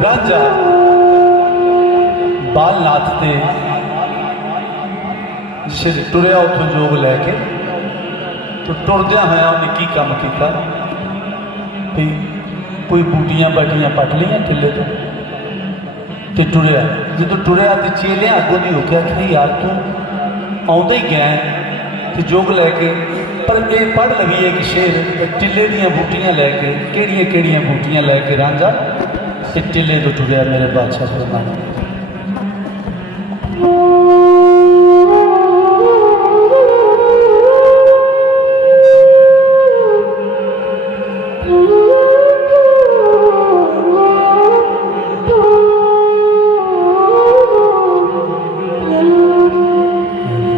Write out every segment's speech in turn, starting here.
रांझा बालनाथ से जिसे टुरया उतों जोग लैके तो टुरद्या होया उन्हें की काम किया भी कोई बूटियां बाटियां पट लिया टिले तो टुरया जो टुरया तो चेलिया अगों की हो गया कि यार तू आउंदा ही गया तो जोग लैके पर यह पढ़ लवी एक शेर टिले दियां बूटियां लैके केड़ियां बूटियां लैके रांझा टिले तो टुरया मेरे बादशाह फरमाया।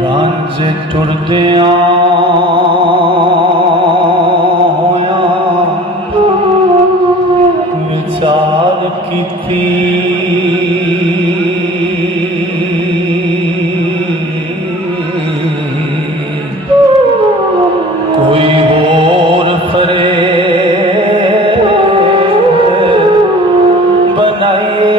रांझे टुरदिया होया विचार की कोई होर फरे बनाइए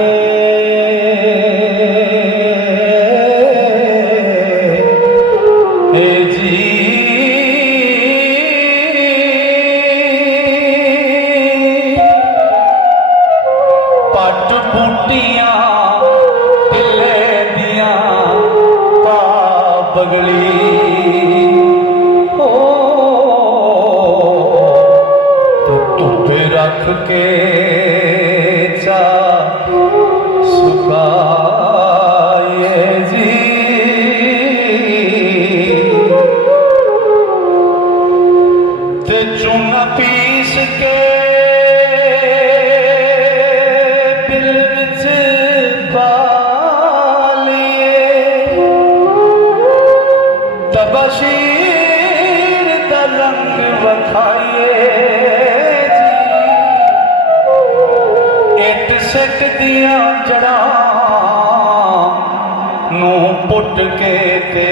पट बूटियां टिले दिया पा बगली धुप्पे रख के चा सुखाए जी ते चूना पीस के दिल विच पालिए तबशीर दा रंग वखाइए इट सिक दिया जड़ा नू पुट के ते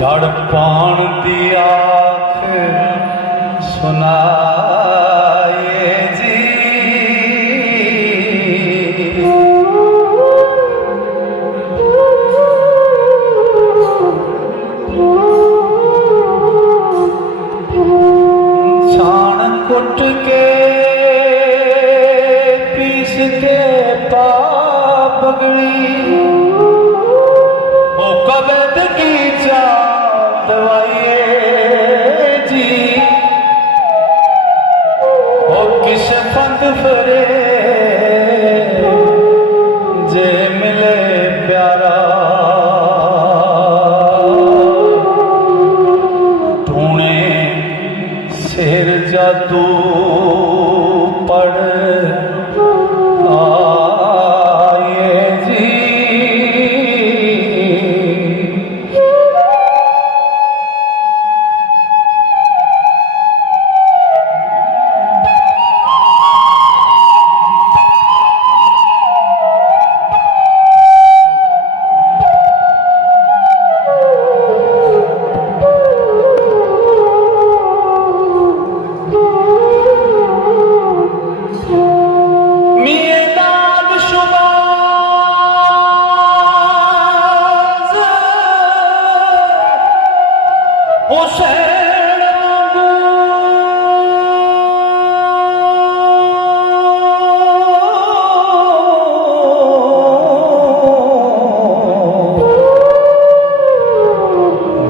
जड़ पान दी आख सुनाए जी छान कुट के पीस के पा बगड़ी ओ कबद की चा दवाइए जी ओ किस फंद फरे जे मिले प्यारा ढूंढे शेर जादू पढ़ आए जी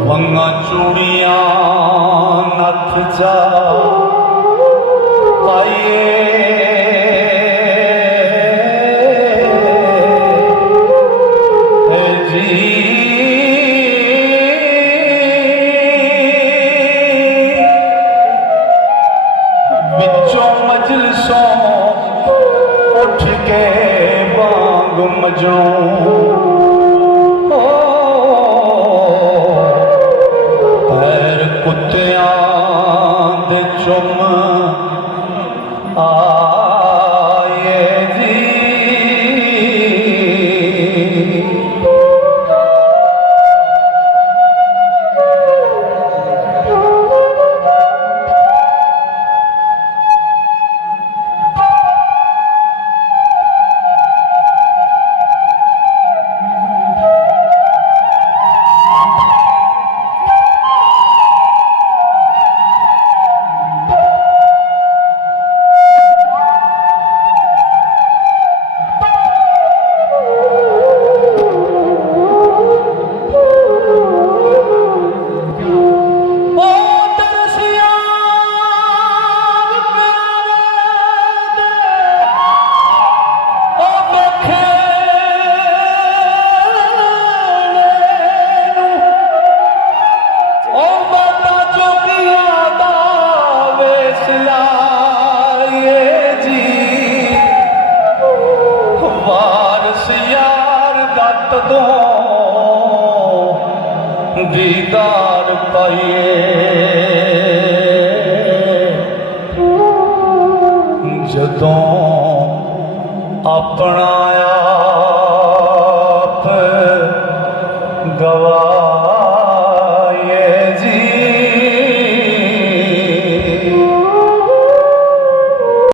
वंगा चूड़िया नथ जा पाइए जी बिचों मजलिसों उठ के बांग मजों कुत्तियां दे चुम आए जी जदों अपना आप गवा